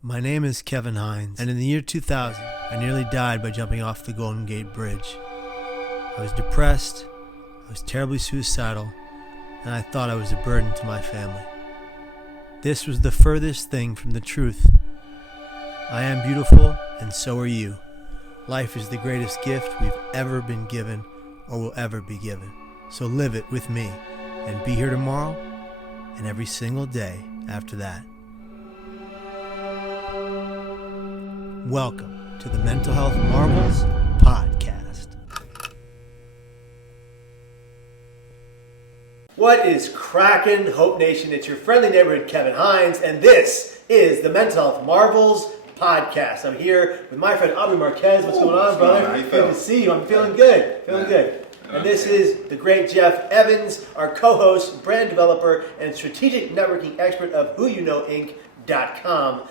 My name is Kevin Hines, and in the year 2000, I nearly died by jumping off the Golden Gate Bridge. I was depressed, I was terribly suicidal, and I thought I was a burden to my family. This was the furthest thing from the truth. I am beautiful, and so are you. Life is the greatest gift we've ever been given or will ever be given. So live it with me, and be here tomorrow and every single day after that. Welcome to the Mental Health Marvels Podcast. What is crackin', Hope Nation? It's your friendly neighborhood Kevin Hines, and this is the Mental Health Marvels Podcast. I'm here with my friend Aubrey Marquez. What's going on, brother? How you Good feel? to see you. I'm feeling good. Good. And this is the great Jeff Evans, our co-host, brand developer, and strategic networking expert of WhoYouKnowInc.com.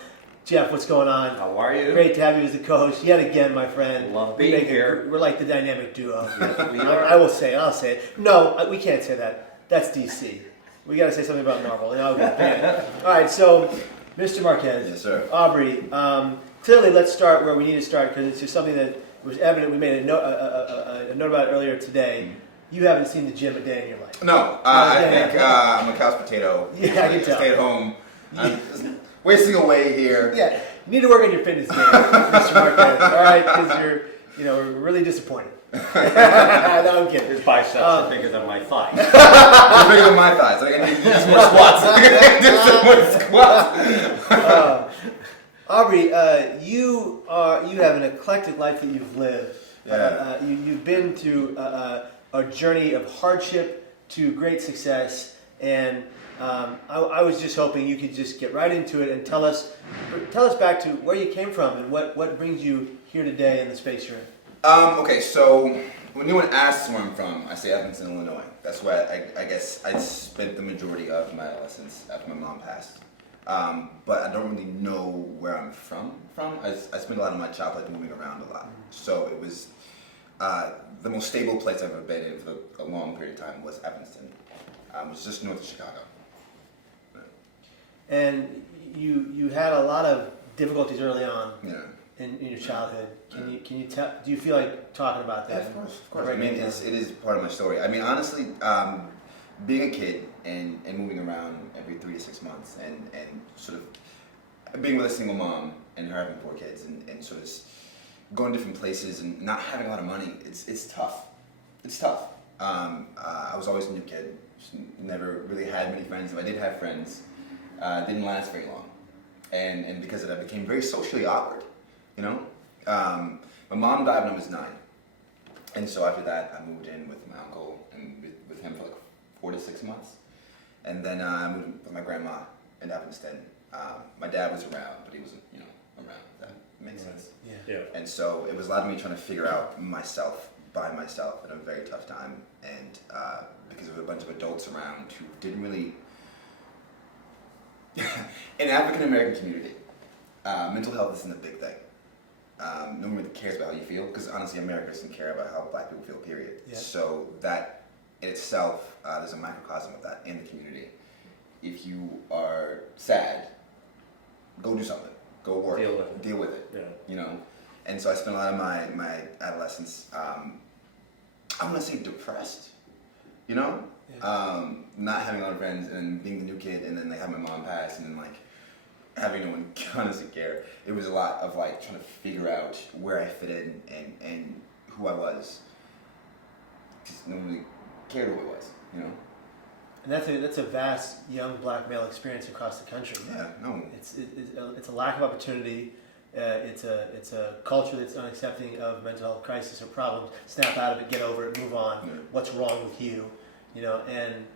Jeff, what's going on? How are you? Great to have you as the co-host yet again, my friend. Love being here. We're like the dynamic duo. Yes, we are. I'll say it. No, we can't say that. That's DC. We got to say something about Marvel. And I'll get banned. All right, so Mr. Marquez. Yes, sir. Aubrey, clearly let's start where we need to start because it's just something that was evident. We made a note about it earlier today. You haven't seen the gym a day in your life. No, I think I'm a couch potato. Yeah, I can tell. Stay at home. I'm just wasting away here. Yeah, you need to work on your fitness game, Mr. Marquez. All right, because we're really disappointed. No, I'm kidding. His biceps are bigger than my thighs. It's bigger than my thighs. I need to do some more squats. I need to do some more squats. Aubrey, you have an eclectic life that you've lived. Yeah. You've been through a journey of hardship to great success, and I was just hoping you could just get right into it and tell us back to where you came from and what brings you here today in the space you're in. Okay, so when anyone asks where I'm from, I say Evanston, Illinois. That's where I guess I spent the majority of my adolescence after my mom passed. But I don't really know where I'm from. I spent a lot of my childhood moving around a lot. So it was the most stable place I've ever been in for a long period of time was Evanston, which is just north of Chicago. And you had a lot of difficulties early on. Yeah. In your childhood, can you tell? Do you feel like talking about that? Yeah, of course. I mean, it is part of my story. I mean, honestly, being a kid and moving around every 3 to 6 months and sort of being with a single mom and her having 4 kids and sort of going different places and not having a lot of money, it's tough. It's tough. I was always a new kid. Never really had many friends. If I did have friends, didn't last very long. And because of that, I became very socially awkward. You know, my mom died when I was 9, and so after that, I moved in with my uncle and with him for like 4 to 6 months, and then I moved with my grandma in Evanston. My dad was around, but he wasn't, around. If that makes sense. Yeah. And so it was a lot of me trying to figure out myself by myself at a very tough time, and because of a bunch of adults around who didn't really, in the African American community, mental health isn't a big thing. No one really cares about how you feel, because honestly, America doesn't care about how black people feel, period. Yeah. So that in itself, there's a microcosm of that in the community. If you are sad, go do something. Go work. Deal with it. Yeah. And so I spent a lot of my adolescence, I'm going to say depressed, not having a lot of friends and being the new kid and then have my mom pass and then having no one honestly care. It was a lot of trying to figure out where I fit in and who I was. Because no one really cared who I was, And that's a vast young black male experience across the country. Yeah, no. It's a lack of opportunity. It's a culture that's unaccepting of mental health crisis or problems. Snap out of it, get over it, move on. Yeah. What's wrong with you? And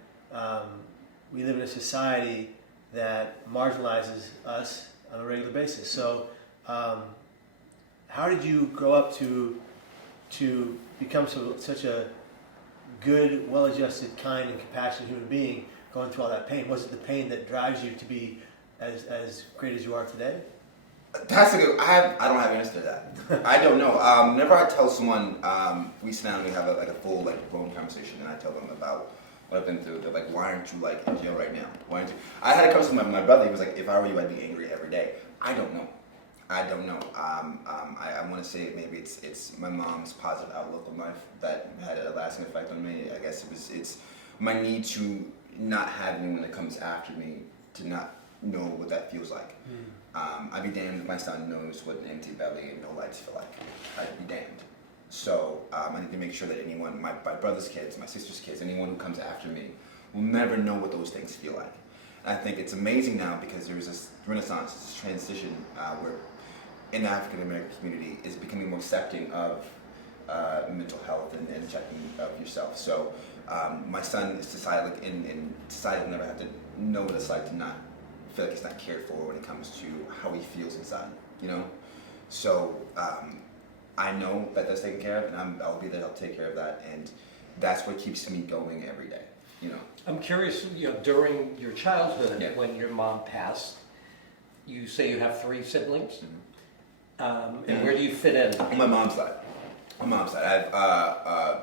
we live in a society that marginalizes us on a regular basis. So, how did you grow up to become such a good, well-adjusted, kind, and compassionate human being going through all that pain? Was it the pain that drives you to be as great as you are today? That's a good. I don't have an answer to that. I don't know. Whenever I tell someone, we sit down and we have a full grown conversation, and I tell them about what I've been through. They're like, "Why aren't you in jail right now? Why aren't you?" I had a conversation with my brother. He was like, "If I were you, I'd be angry every day." I don't know. I want to say maybe it's my mom's positive outlook on life that had a lasting effect on me. I guess it's my need to not have anyone that comes after me to not know what that feels like. I'd be damned if my son knows what an empty belly and no lights feel like. I'd be damned. So I need to make sure that anyone, my brother's kids, my sister's kids, anyone who comes after me will never know what those things feel like. And I think it's amazing now because there's this renaissance, this transition where in the African American community is becoming more accepting of mental health and checking of yourself. So my son is decided, like in society, will never have to know what it's like to not feel like he's not cared for when it comes to how he feels inside. You know, so I know that that's taken care of, and I'll be there. I'll take care of that, and that's what keeps me going every day. You know, I'm curious, during your childhood, Yeah. when your mom passed, you say you have 3 siblings? And Yeah. where do you fit in? on my mom's side, I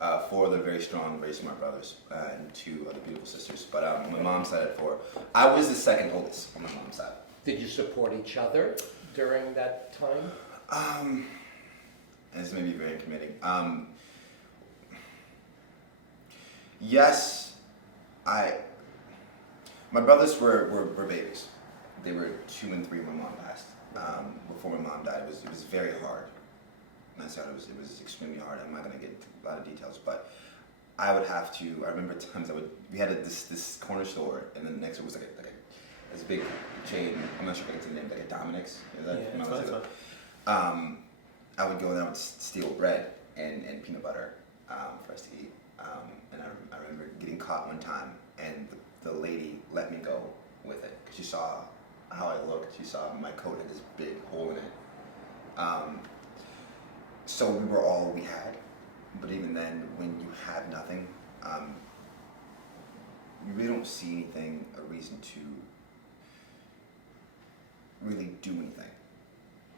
have 4 other very strong, very smart brothers, and 2 other beautiful sisters. But on my mom's side, I had 4. I was the second oldest on my mom's side. Did you support each other during that time? And this may be very committing. Yes, my brothers were babies. They were 2 and 3 when my mom passed. Before my mom died, it was very hard. And I said it was extremely hard. I'm not gonna get into a lot of details, but I would have to. I remember times we had this corner store, and then next to it was like this big chain. I'm not sure if it's the name, like a Dominic's. Is that? Yeah, that's fine. I would go and I would steal bread and peanut butter for us to eat. And I remember getting caught one time, and the lady let me go with it because she saw how I looked. She saw my coat had this big hole in it. So we were all we had. But even then, when you have nothing, you really don't see anything, a reason to really do anything,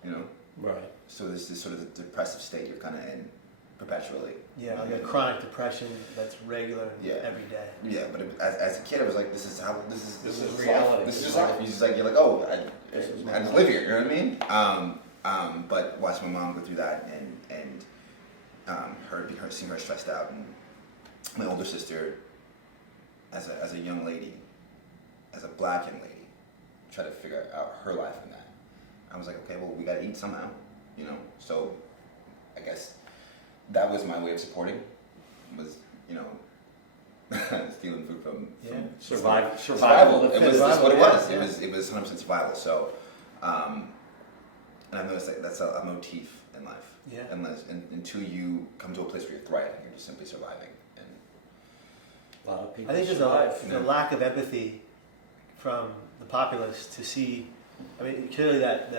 you know? Right. So this is sort of the depressive state you're kind of in perpetually. Yeah, like a chronic depression that's regular Yeah. every day. Yeah, but as a kid, I was like, this is reality. This is just life. You're like, oh, This is I just live here. You know what I mean? But watching my mom go through that and seeing her stressed out, and my older sister, as a young lady, as a black young lady, try to figure out her life in that. I was like, okay, well, we got to eat somehow, you know. So I guess that was my way of supporting. Was, you know, stealing food from Survival. It was that's what it was. Yeah. It was 100% survival. So, and I've noticed that that's a motif in life. Yeah. Until you come to a place where you're thriving, you're just simply surviving. And A lot of people I think there's survive. a lack of empathy from the populace to see. I mean, clearly that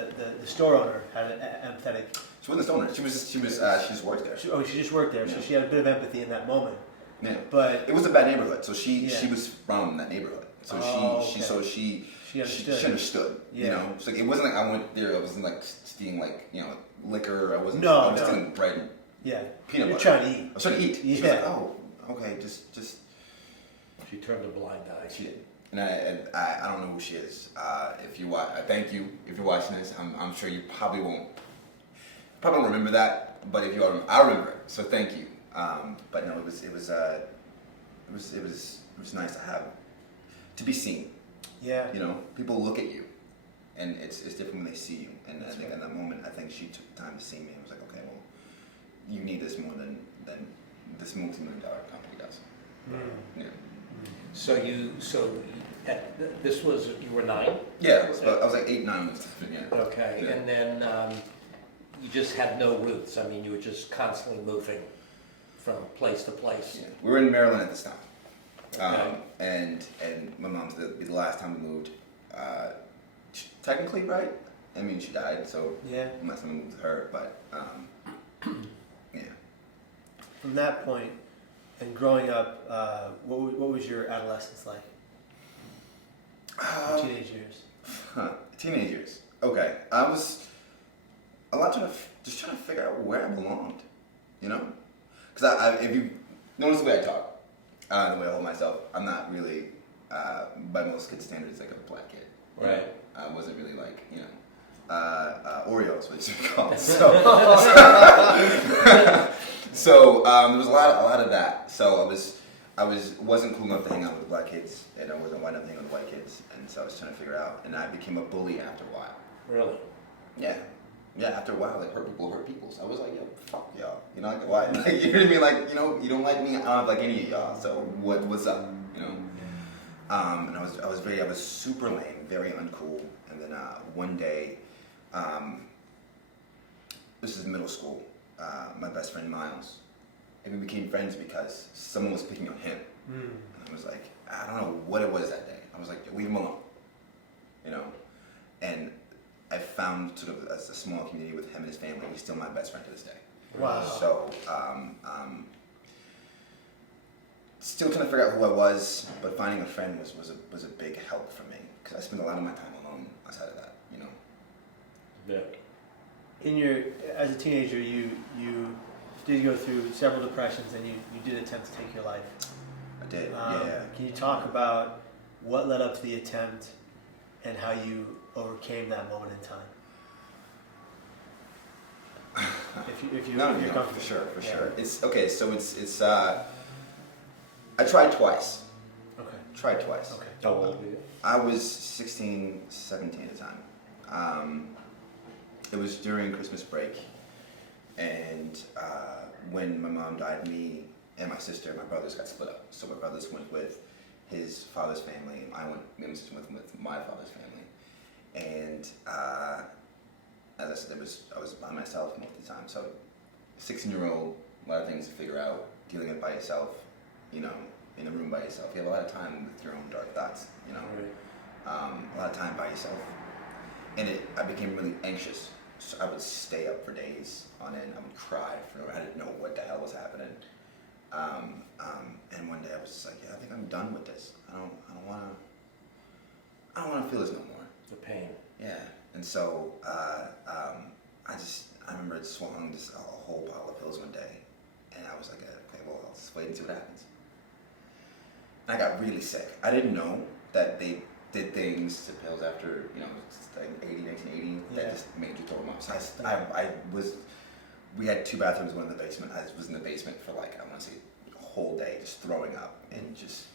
the store owner had an empathetic. she wasn't a stoner. She just worked there. She just worked there, so Yeah. she had a bit of empathy in that moment. Yeah. But It was a bad neighborhood, so she Yeah. was from that neighborhood. So she understood. she understood. You Yeah. know, so it wasn't like I went there. I wasn't like stealing liquor. I wasn't. No, I was no. stealing bread and Yeah, peanut you're butter. trying to eat. I was trying to eat. She was Yeah. like, oh, okay, just. She turned a blind eye. She did. And I don't know who she is. If you watch, thank you. If you're watching this, I'm sure you probably won't remember that. But if you are, I remember it. So thank you. But no, it was nice to be seen. Yeah. You know, people look at you, and it's different when they see you. And I That's think right. in that moment, I think she took the time to see me and was like, okay, well, you need this more than this multi-million-dollar company does. Mm. Yeah. This was, you were 9? Yeah, I was like 8, 9 and stuff. Yeah. Okay, Yeah. and then you just had no roots. I mean, you were just constantly moving from place to place. Yeah. We were in Maryland at this time. Okay. And my mom's the last time we moved. Technically, right? I mean, she died, so Yeah. last time we moved with her. But yeah. From that point, and growing up, what was your adolescence like? Your teenage years. Teenage years. Okay, I was a lot trying to figure out where I belonged. You know, because if you notice the way I talk, the way I hold myself, I'm not really by most kids' standards like a black kid. Right. I wasn't really like, Oreos, which you call. So there was a lot of that. So I wasn't cool enough to hang out with black kids, and I wasn't white enough to hang out with white kids, and so I was trying to figure it out. And I became a bully after a while. Really? Yeah. Yeah, after a while, like, hurt people. So I was like, yo, fuck y'all. Like, why? Like, you know what I mean? Like, you don't like me, I don't like any of y'all. So what's up? And I was super lame, very uncool. And then one day, this is middle school, my best friend Miles, and we became friends because someone was picking on him. And I was like, I don't know what it was that day. I was like, leave him alone. And I found sort of a small community with him and his family. He's still my best friend to this day. Wow. So, still trying to figure out who I was, but finding a friend was a big help for me because I spent a lot of my time alone outside of that. Yeah. As a teenager, you did go through several depressions, and you did attempt to take your life. I did. Yeah. Can you talk about what led up to the attempt and how you overcame that moment in time? If you're comfortable. For sure. It's okay. So it's I tried twice. Okay. Okay. How old were you? I was 16, 17 at the time. It was during Christmas break, and when my mom died, me and my sister and my brothers got split up. So my brothers went with his father's family, and me and my sister went with my father's family. And as I said, I was by myself most of the time. So 16-year-old, a lot of things to figure out, dealing it by yourself, in a room by yourself. You have a lot of time with your own dark thoughts, Right. a lot of time by yourself. And I became really anxious. So I would stay up for days on end. I would cry I didn't know what the hell was happening. And one day I was just like, I think I'm done with this. I don't want to feel this no more. The pain. Yeah. And so I remember it swallowing just a whole bottle of pills one day, and I was like, okay, well, I'll just wait and see what happens. And I got really sick. I didn't know that they did things to pills after, like 1980, that just made you throw them up. So we had 2 bathrooms, one in the basement. I was in the basement for like, I want to say, a whole day, just throwing up and just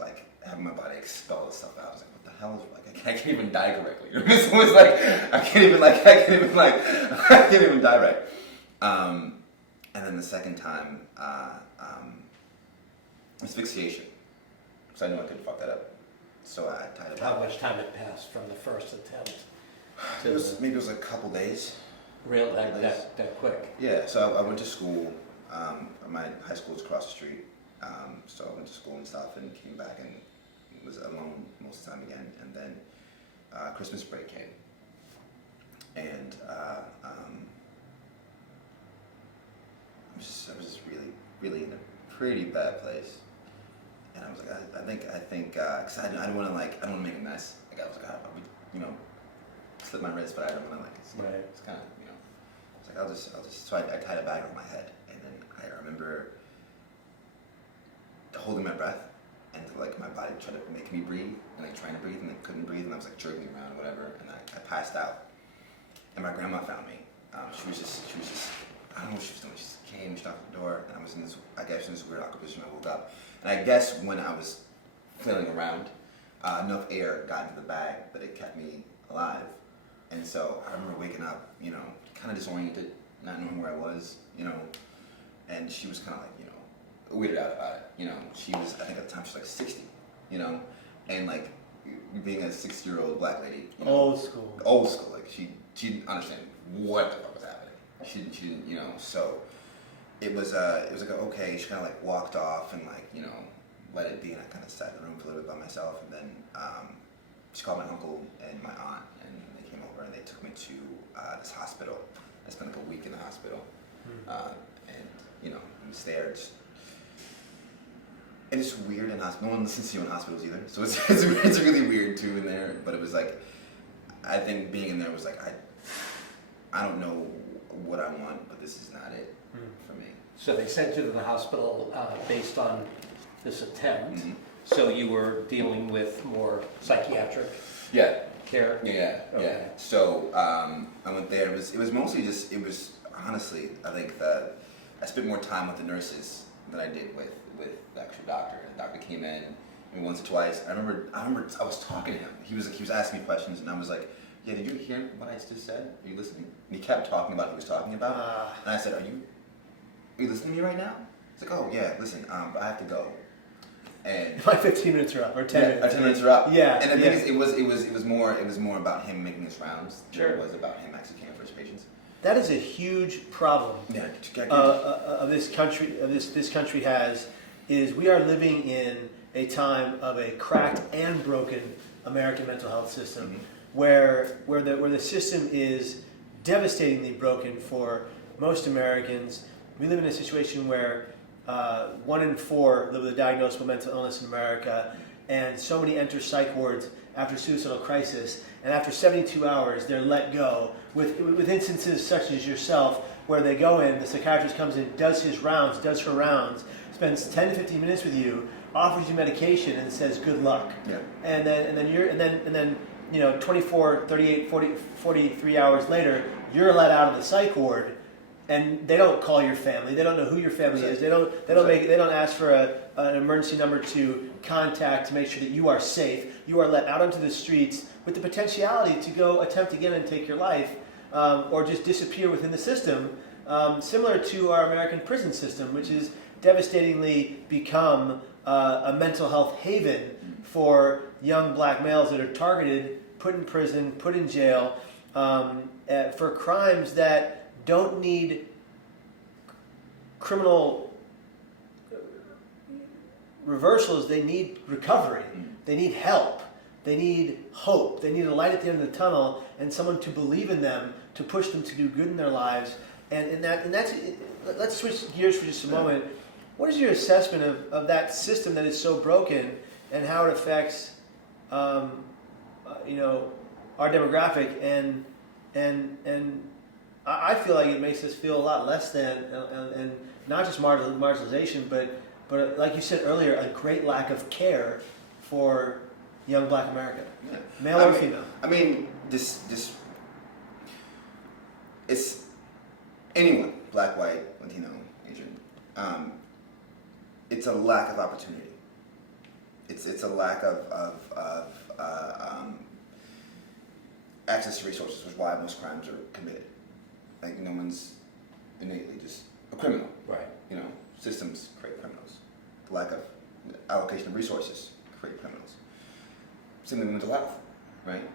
like having my body expel the stuff out. I was like, what the hell is like, I can't even die correctly. So it was like, I can't even die right. And then the second time, asphyxiation, because I knew I couldn't fuck that up. So I tied it up. How much time had passed from the first attempt? Maybe it was a couple days. Real that quick? Yeah, so I went to school. My high school was across the street. So I went to school and stuff and came back and was alone most of the time again. And then Christmas break came. And I was just really in a pretty bad place. And I was like, I think, because I didn't want to I don't want to make a mess. Like I was like, I would, slip my wrist, but I don't want to it's kind of, it's like I'll just. So I tied a bag over my head, and then I remember holding my breath, and my body tried to make me breathe, and trying to breathe, and I couldn't breathe, and I was jerking around or whatever, and I passed out. And my grandma found me. She was just, I don't know what she was doing. She just came, she knocked the door, and I was in this weird awkward position. I woke up. And I guess when I was flailing around, enough air got into the bag that it kept me alive. And so I remember waking up, kind of disoriented, not knowing where I was, and she was kind of weirded out about it, She was, I think at the time she was like 60, and being a 60-year-old black lady. Old school. Like she didn't understand what the fuck was happening. She didn't, so it was like, okay, she kind of walked off and let it be, and I kind of sat in the room for a little bit by myself, and then she called my uncle and my aunt, and they came over and they took me to this hospital. I spent a week in the hospital, and was there. And it's weird in hospital. No one listens to you in hospitals either, so it's really weird too in there. But it was I think being in there was I don't know what I want, but this is not it for me. So they sent you to the hospital based on this attempt. Mm-hmm. So you were dealing with more psychiatric. Yeah. care? Yeah, Okay. yeah. So I went there. It was mostly just. It was honestly, I think that I spent more time with the nurses than I did with the actual doctor. The doctor came in maybe once or twice. I remember I was talking to him. He was asking me questions, and I was like, "Yeah, did you hear what I just said? Are you listening?" And he kept talking about what he was talking about, and I said, "Are you listening to me right now?" He's like, "Oh yeah, listen, but I have to go." And My 15 minutes are up, or 10 minutes. 10 minutes are up. Yeah. And the thing is, it was more about him making his rounds than it was about him actually caring for his patients. That is a huge problem. Yeah. Of this country, this country has, is we are living in a time of a cracked and broken American mental health system, Mm-hmm. where the system is devastatingly broken for most Americans. We live in a situation where 1 in 4 live with a diagnosable mental illness in America, and so many enter psych wards after suicidal crisis, and after 72 hours they're let go, with instances such as yourself, where they go in, the psychiatrist comes in, does her rounds, spends 10 to 15 minutes with you, offers you medication, and says good luck. Yeah. And then 24, 38, 40, 43 hours later, you're let out of the psych ward, and they don't call your family. They don't know who your family is. They don't ask for an emergency number to contact to make sure that you are safe. You are let out onto the streets with the potentiality to go attempt again and take your life, or just disappear within the system, similar to our American prison system, which has devastatingly become a mental health haven for young black males that are targeted, put in prison, put in jail, for crimes that don't need criminal reversals. They need recovery. They need help. They need hope. They need a light at the end of the tunnel and someone to believe in them, to push them to do good in their lives. And that's. Let's switch gears for just a moment. What is your assessment of that system that is so broken, and how it affects, our demographic, and I feel like it makes us feel a lot less than, and not just marginalization, but like you said earlier, a great lack of care for young black America, male or female. I mean, this it's anyone, black, white, Latino, Asian. It's a lack of opportunity. It's a lack of access to resources, which is why most crimes are committed. Like, no one's innately just a criminal. Right. Systems create criminals. The lack of allocation of resources create criminals. Same with mental health, right?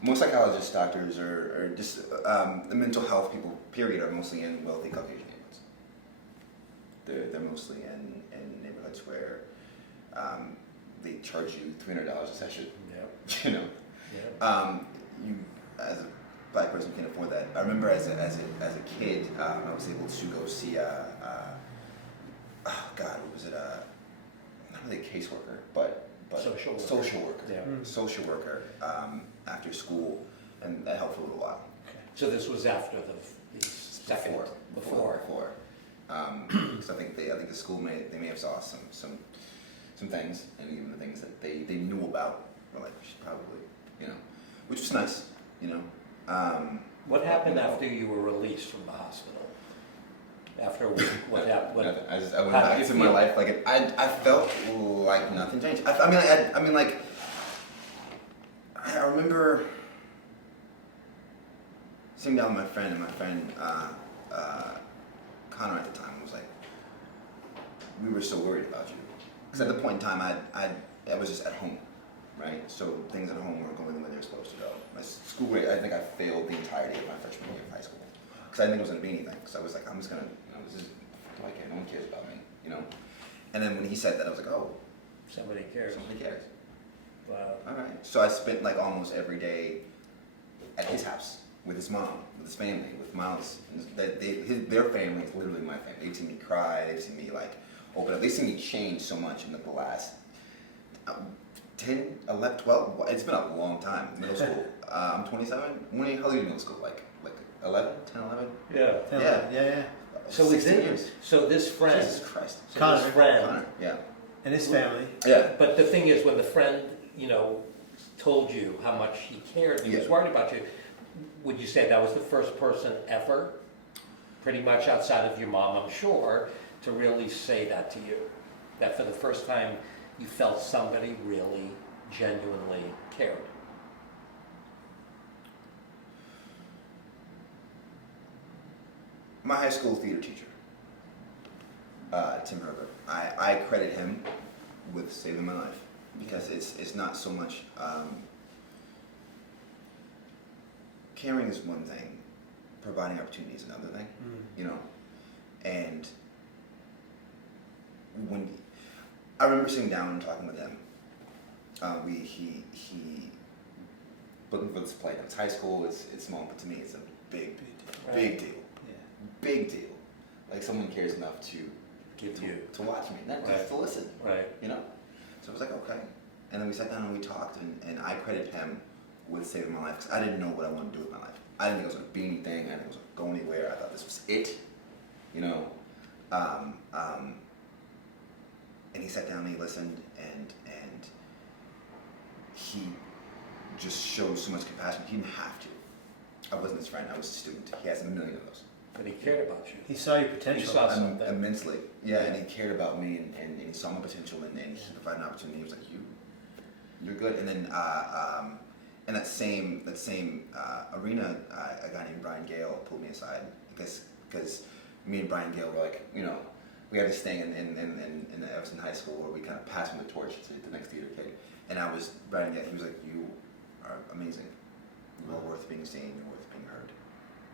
Most psychologists, doctors, or just the mental health people, period, are mostly in wealthy Caucasian neighborhoods. They're mostly in neighborhoods where they charge you $300 a session. Yeah. Yeah. You, as a black person, can't afford that. I remember as a kid, I was able to go see what was it? Not really a caseworker, but social worker. Yeah. Social worker after school, and that helped for a little while. Okay. So this was after the second. Before. Because I think the school may have saw some things, and even the things that they knew about were like, we should probably, which was nice, What happened after you were released from the hospital? After a week, what happened? I went back to my life like I felt like nothing changed. I remember sitting down with my friend, and my friend Connor at the time was like, we were so worried about you, because at the point in time I was just at home, right? So things at home weren't going the way they were supposed to go. My school grade, I think I failed the entirety of my freshman year of high school, because I didn't think it was going to be anything. Because I was like, I'm just gonna, do I care? No one cares about me, And then when he said that, I was like, oh, Somebody cares. somebody cares. Wow. All right. So I spent like almost every day at his house with his mom, with his family, with Miles. Their family is literally my family. They've seen me cry. They've seen me like open up. They've seen me change so much in the last 10, 11, 12. It's been a long time. Middle school. I'm 27. How old are you in middle school? Like 11, 10, 11? Yeah. Yeah. So 16 years. So this friend. Jesus Christ. So Connor. this friend. Connor. Yeah. And his family. Yeah. But the thing is, when the friend, told you how much he cared, he was Yeah. worried about you, would you say that was the first person ever, pretty much outside of your mom, I'm sure, to really say that to you? That for the first time you felt somebody really genuinely cared? My high school theater teacher, Tim Herbert. I credit him with saving my life because it's not so much caring is one thing, providing opportunity is another thing, you know. And when I remember sitting down and talking with him, he looking for this play. It's high school. It's small, but to me, it's a big deal. Big deal. Like someone cares enough to to watch me, not just to listen. Right. You know? So I was like, okay. And then we sat down and we talked, and I credit him with saving my life because I didn't know what I wanted to do with my life. I didn't think it was going to be anything. I didn't think it was going to go anywhere. I thought this was it. You know? And he sat down and he listened, and he just showed so much compassion. He didn't have to. I wasn't his friend. I was a student. He has a million of those. But he cared about you. He saw your potential. He saw something. Immensely. Yeah, and he cared about me, and he saw my potential, and he provided an opportunity. He was like, you're good. And then in that same arena, a guy named Brian Gale pulled me aside because me and Brian Gale were like, you know, we had this thing in Everson High School where we kind of passed him the torch to the next theater kid. And Brian Gale, he was like, you are amazing. You're worth being seen. You're worth being heard.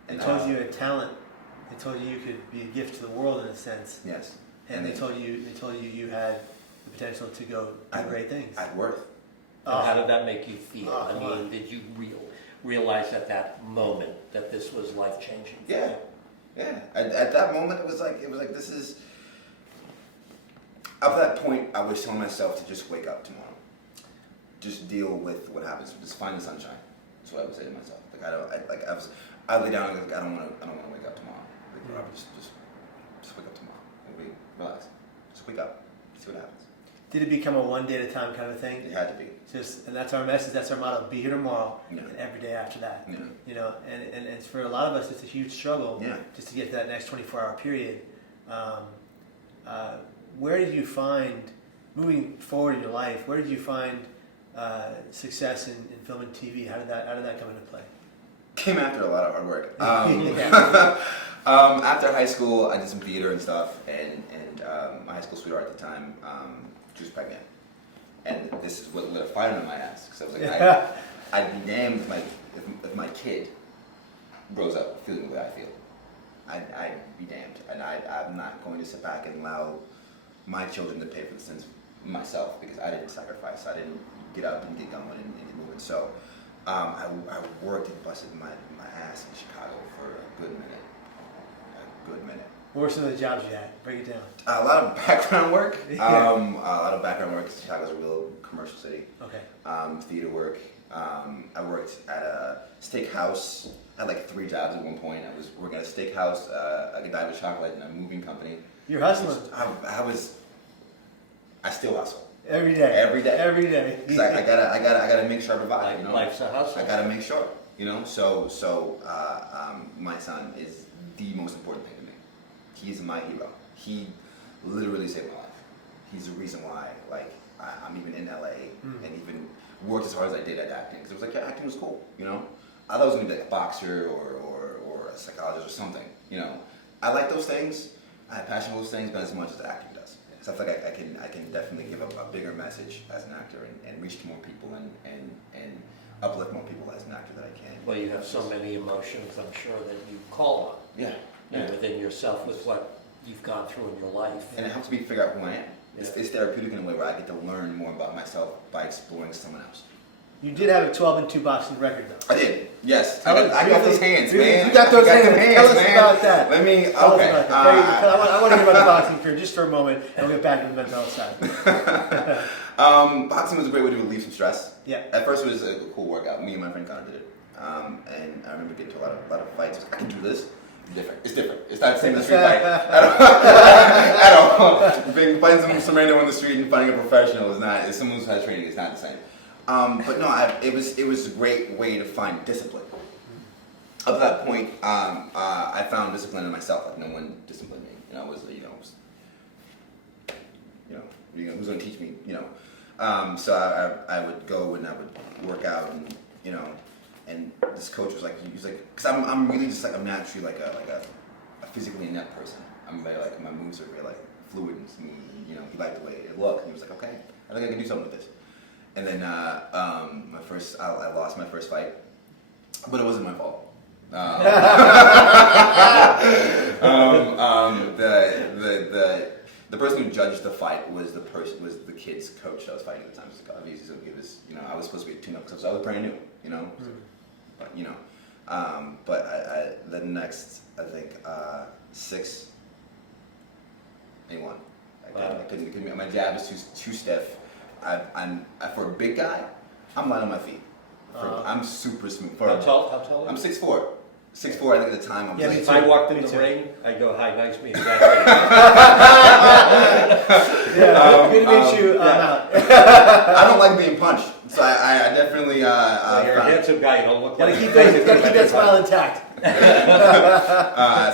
They told you you had talent. They told you you could be a gift to the world in a sense. Yes. And they told you you had the potential to go do great things. I had worth. And how did that make you feel? Oh, I mean, did you realize at that moment that this was life changing? Yeah. Yeah. At that moment, it was like this is. Up to that point, I was telling myself to just wake up tomorrow. Just deal with what happens. Just find the sunshine. That's what I would say to myself. I lay down and I don't want to wake up tomorrow. Like, Robert, just wake up tomorrow. Like, relax. Just wake up. See what happens. Did it become a one day at a time kind of thing? It had to be. And that's our message. That's our motto. Be here tomorrow, Yeah. and every day after that. Yeah. You know, and for a lot of us, it's a huge struggle. Yeah. Just to get to that next 24-hour period. Where did you find, moving forward in your life, where did you find success in film and TV? How did that come into play? Came after a lot of hard work. Yeah. After high school, I did some theater and stuff, and my high school sweetheart at the time, she was pregnant, and this is what lit a fire in my ass because I was like, I'd be damned if my kid grows up feeling the way I feel. I'd be damned, and I'm not going to sit back and allow my children to pay for the sins myself because I didn't sacrifice. I didn't get up and get going and get moving. So I worked and busted my ass in Chicago for a good minute. What were some of the jobs you had? Break it down. A lot of background work. Yeah. A lot of background work. Chicago's a real commercial city. Okay. Theater work. I worked at a steakhouse. I had like 3 jobs at one point. I was working at a steakhouse, a Godiva chocolate, and a moving company. You're hustling. I still hustle. Every day. Every day. Every day. 'Cause I gotta make sure I provide. You know, Life's a hustle. I gotta make sure. You know, so my son is the most important thing to me. He's my hero. He literally saved my life. He's the reason why, like, I'm even in LA and even worked as hard as I did at acting. Because it was like, yeah, acting was cool. You know, I thought I was gonna be like a boxer or a psychologist or something. You know, I like those things. I have passion for those things, but as much as acting does. So I feel like I can definitely give a bigger message as an actor and reach more people and uplift more people as an actor that I can. Well, you have so many emotions, I'm sure, that you call on. Yeah. Within yourself with what you've gone through in your life. And it helps me figure out who I am. It's therapeutic in a way where I get to learn more about myself by exploring someone else. You did have a 12-2 boxing record, though. I did, yes. Tell us- I got those hands, man. You got those I hands. Tell us man. about that. Let me, Tell us okay. about that. I want to hear about the boxing career just for a moment, and we'll get back to the mental health side. Boxing was a great way to relieve some stress. Yeah. At first, it was a cool workout. Me and my friend Connor did it, and I remember getting to a lot of fights. I can do this. It's different. It's not the same as a street fight. At all. Fighting some random on the street and fighting a professional is not. If someone who's had training, it's not the same. But no, it was a great way to find discipline. Up to that point, I found discipline in myself. Like no one disciplined me. You know, who's going to teach me? So I would go and I would work out, and and this coach was like, because I'm really just like I'm naturally like a physically inept person. I'm very like my moves are very like fluid and smooth. And, he liked the way it looked. And he was like, okay, I think I can do something with this. And then I lost my first fight, but it wasn't my fault. The person who judged the fight was the kid's coach that I was fighting at the time. I was supposed to be a tune-up because I was brand new, But the next I think 6, I won. I couldn't. My jab was too stiff. For a big guy, I'm light on my feet. I'm super smooth. How tall are you? I'm 6'4". 6'4", I think at the time. Yeah, If I walked in the ring, I'd go, hi, nice meeting you. Good to meet you. I'm out. I don't like being punched, so I definitely. You're a handsome guy. You don't look Gotta like keep that smile intact.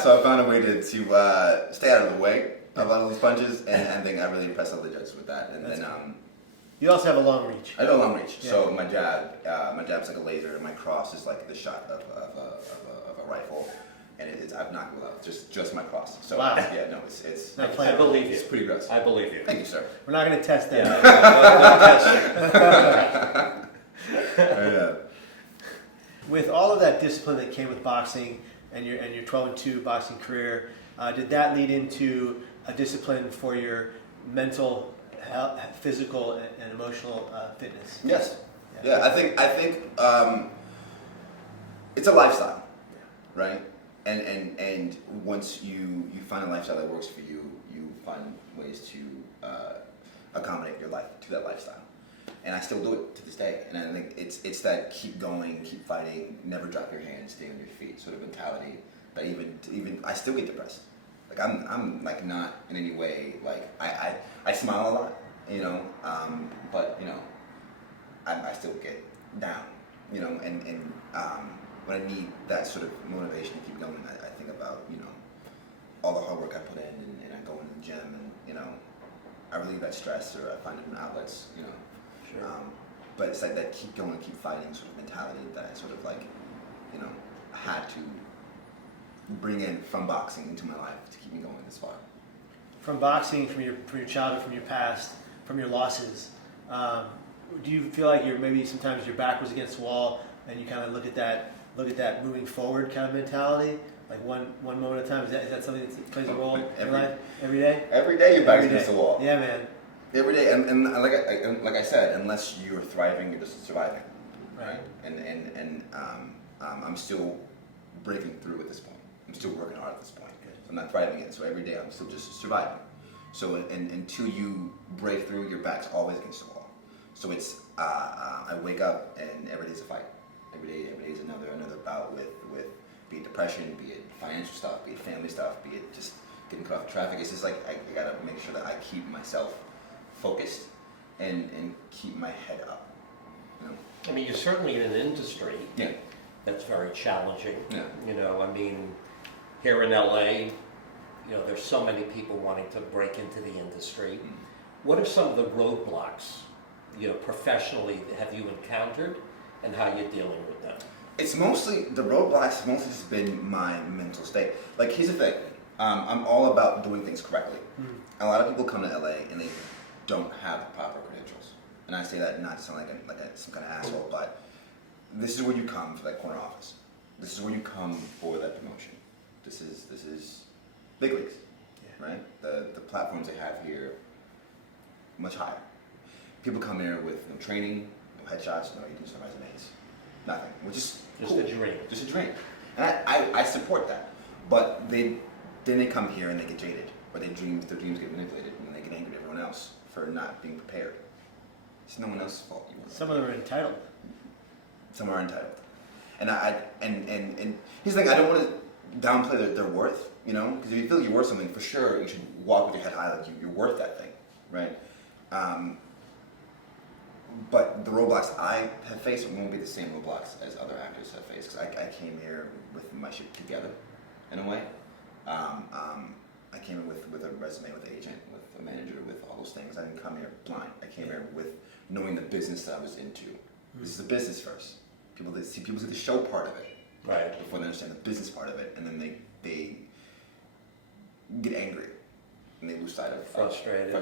So I found a way to stay out of the way of a lot of these punches, and I think I really impressed all the judges with that. And then you also have a long reach. I know long reach, so my jab's like a laser, and my cross is like the shot of a rifle, and I've knocked it out, just my cross. So wow. Yeah, no, it's Not I playing. believe you. It's pretty aggressive. I believe you. Thank you, sir. We're not going to test that. Yeah. With all of that discipline that came with boxing and your 12-2 boxing career, did that lead into a discipline for your mental, health, physical, and emotional fitness? Yes. Yeah. I think it's a lifestyle, right? And once you find a lifestyle that works for you, you find ways to accommodate your life to that lifestyle. And I still do it to this day. And I think it's that keep going, keep fighting, never drop your hands, stay on your feet sort of mentality that even I still get depressed. Like I'm like not in any way like I smile a lot, but I still get down, and when I need that sort of motivation to keep going, I think about all the hard work I put in, and I go into the gym, and I relieve that stress, or I find different outlets, Sure. But it's like that keep going, keep fighting sort of mentality that I sort of like, had to bring in from boxing into my life to keep me going this far. From boxing, from your childhood, from your past, from your losses, do you feel like maybe sometimes your back was against the wall and you kind of look at that moving forward kind of mentality, like one moment at a time? Is that something that plays a role in your life every day? Every day your back's Every against day. the wall. Yeah, man. Every day, and like I said, unless you're thriving, you're just surviving, Right. And I'm still breaking through at this point. I'm still working hard at this point. I'm not thriving yet, so every day I'm still just surviving. So until you break through, your back's always against the wall. So it's I wake up and every day's a fight. Every day is another bout with be it depression, be it financial stuff, be it family stuff, be it just getting cut off traffic. It's just like I gotta make sure that I keep myself focused and keep my head up. I mean, you're certainly in an industry Yeah. that's very challenging. Yeah. Here in LA, there's so many people wanting to break into the industry. What are some of the roadblocks, professionally, have you encountered, and how you're dealing with them? It's mostly, the roadblocks have mostly just been my mental state. Like, here's the thing. I'm all about doing things correctly. A lot of people come to LA and they don't have the proper credentials. And I say that not to sound like some kind of asshole, but this is where you come for that corner office. This is where you come for that promotion. This is big leagues, right? The platforms they have here, much higher. People come here with no training, no headshots, no agents, no resumes, nothing, which is Just cool. a dream. Just a dream. And I support that. But then they come here and they get jaded, or their dreams get manipulated, and they get angry at everyone else for not being prepared. It's no one else's fault. Some of them are entitled. Some are entitled. And here's the thing, I don't want to downplay their worth, because if you feel you're worth something, for sure you should walk with your head high like you're worth that thing, right? but the roadblocks I have faced won't be the same roadblocks as other actors have faced, because I came here with my shit together, in a way. I came here with a resume, with an agent, with a manager, with all those things. I didn't come here blind. I came here with knowing the business that I was into. This is the business first. People see the show part of it, Right. before they understand the business part of it, and then they get angry and they lose sight of Frustrated.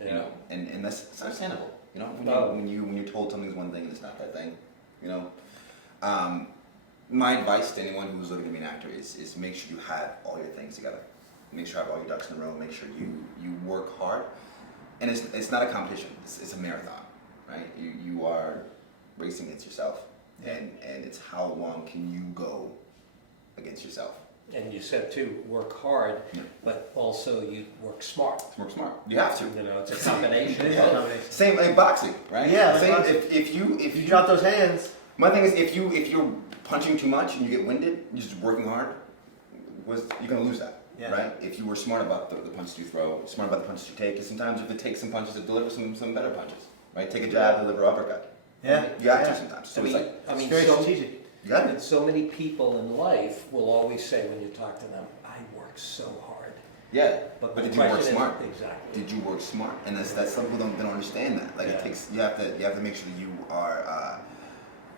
you Yeah. know, and it's understandable. You know, No. when you're told something's one thing and it's not that thing, you know. My advice to anyone who's looking to be an actor is make sure you have all your things together. Make sure you have all your ducks in a row. Make sure you work hard, and it's not a competition. It's a marathon, right? You are racing against yourself, and it's how long can you go against yourself. And you said too, work hard, but also you work smart. Work smart. You have to. You know, it's a combination. It is a combination. Same like boxing, right? Yeah, like Same. boxing. If You drop those hands. my thing is if you're punching too much and you get winded, you're just working hard, you're gonna lose that. Yeah. Right? If you were smart about the punches you throw, smart about the punches you take, because sometimes you have to take some punches to deliver some better punches. Right? Take a jab, deliver an uppercut. Yeah. You have to sometimes. So I it's mean, like It's very strategic. you got And it. so many people in life will always say when you talk to them, I work so hard. Yeah. But But the did you work question is- smart? Exactly. Did you work smart? And that's some people don't understand that. Like Yeah. it takes you have to make sure you are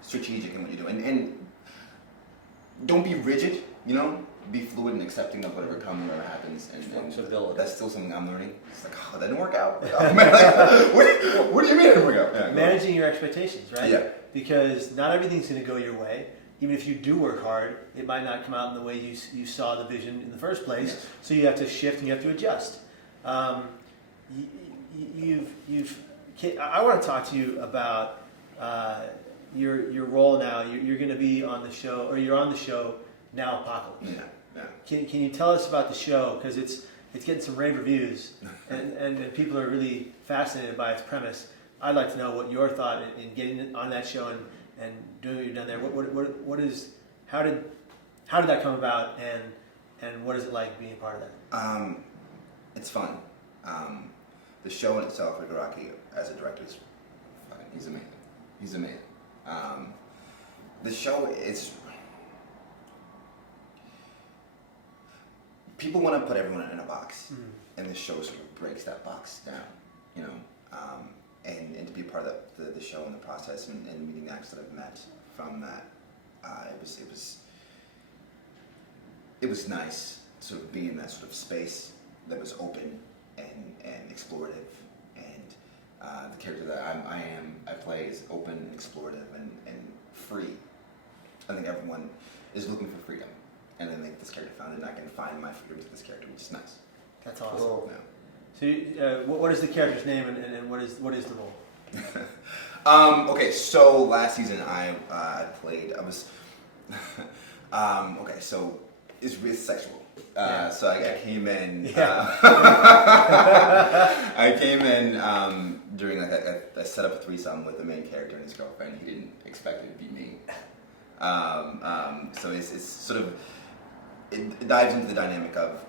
strategic in what you do, and don't be rigid. You know, be fluid and accepting of whatever comes, whatever happens, and Flexibility. that's still something I'm learning. It's like, oh, that didn't work out. Oh, man, like, what do you mean it didn't work out? Yeah, go Managing your expectations, right? Yeah. Because not everything's going to go your way. Even if you do work hard, it might not come out in the way you saw the vision in the first place. Yes. So you have to shift and you have to adjust. I want to talk to you about your role now. You're going to be on the show, or you're on the show now, Apocalypse. Yeah, yeah. Can you tell us about the show? Because it's getting some rave reviews, and people are really fascinated by its premise. I'd like to know what your thought in getting on that show and doing what you've done there. How did that come about, and what is it like being part of that? It's fun. The show in itself, Rigoraki, as a director, is fucking, he's amazing. He's amazing. The show is. People want to put everyone in a box, and this show sort of breaks that box down, you know. And to be part of the show and the process and meeting the actors that I've met from that, it was nice sort of being in that sort of space that was open and explorative, and the character that I play is open and explorative and free. I think everyone is looking for freedom, and I think this character found it, and I can find my freedom to this character, which is nice. That's awesome. Cool. Yeah. So, what is the character's name, and what is the role? Okay, so last season I okay, so it's really sexual. So I came in. Yeah. I came in during like I set up a threesome with the main character and his girlfriend. He didn't expect it to be me. So it's sort of it dives into the dynamic of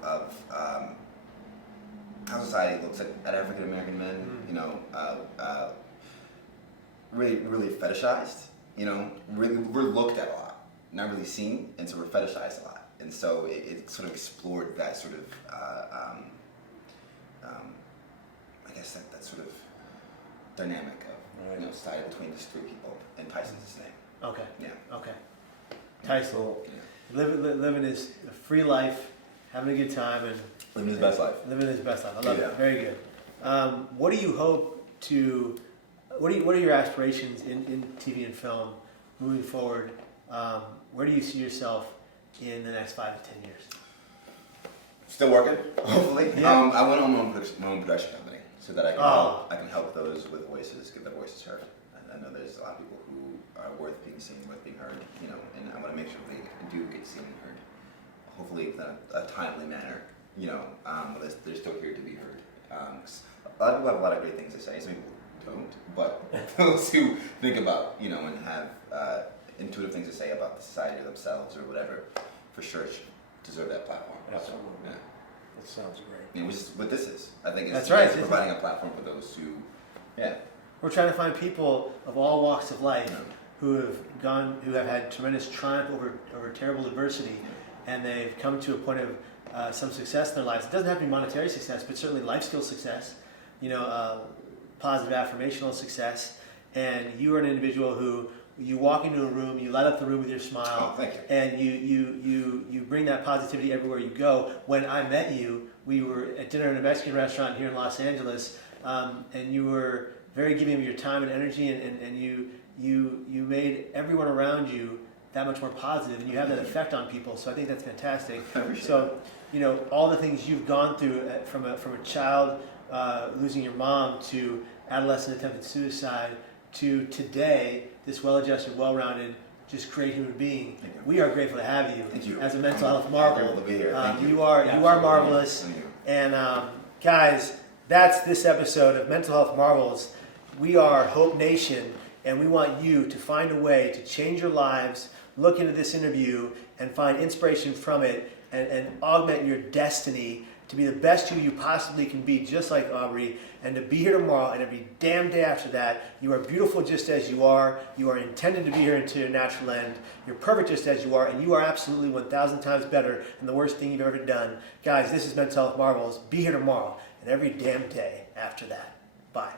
how society looks at African American men. You know, really fetishized. You know, really we're looked at a lot, not really seen, and so we're fetishized a lot. And so it sort of explored that sort of, I guess that sort of dynamic of you know society between these three people, and Tyson's his name. Okay. Yeah. Okay. Tyson, Yeah. living his free life, having a good time, and Living his best life. living his best life. I love Yeah. it. Very good. What do you hope to? What are your aspirations in TV and film moving forward? Where do you see yourself in the next 5 to 10 years? Still working, hopefully. Yeah. I went on my own production company so that I can help those with voices, get their voices heard. I know there's a lot of people who are worth being seen, worth being heard, you know, and I want to make sure they do get seen and heard. Hopefully in a timely manner, you know, they're still here to be heard. 'Cause a lot of people have a lot of great things to say, some people don't, but those who think about, you know, and have intuitive things to say about the society or themselves or whatever, for sure should deserve that platform. Absolutely. So, yeah. That sounds great. You know, which is what this is. I think it's, That's right, it's isn't providing a platform for those who, yeah. We're trying to find people of all walks of life who have had tremendous triumph over terrible adversity, and they've come to a point of some success in their lives. It doesn't have to be monetary success, but certainly life skill success, positive affirmational success. And you are an individual who you walk into a room, you light up the room with your smile, thank you. and you bring that positivity everywhere you go. When I met you, we were at dinner in a Mexican restaurant here in Los Angeles, and you were very giving of your time and energy, and you made everyone around you that much more positive, and you have that effect on people. So I think that's fantastic. So, all the things you've gone through from a child losing your mom to adolescent attempted suicide to today, this well-adjusted, well-rounded, just great human being. We are grateful to have you, as a mental health marvel. Grateful to be here. Thank you. You are marvelous. Thank you. And guys, that's this episode of Mental Health Marvels. We are Hope Nation, and we want you to find a way to change your lives, look into this interview, and find inspiration from it, and augment your destiny to be the best who you possibly can be, just like Aubrey, and to be here tomorrow and every damn day after that. You are beautiful just as you are. You are intended to be here until your natural end. You're perfect just as you are, and you are absolutely 1,000 times better than the worst thing you've ever done. Guys, this is Mental Health Marvels. Be here tomorrow and every damn day after that. Bye.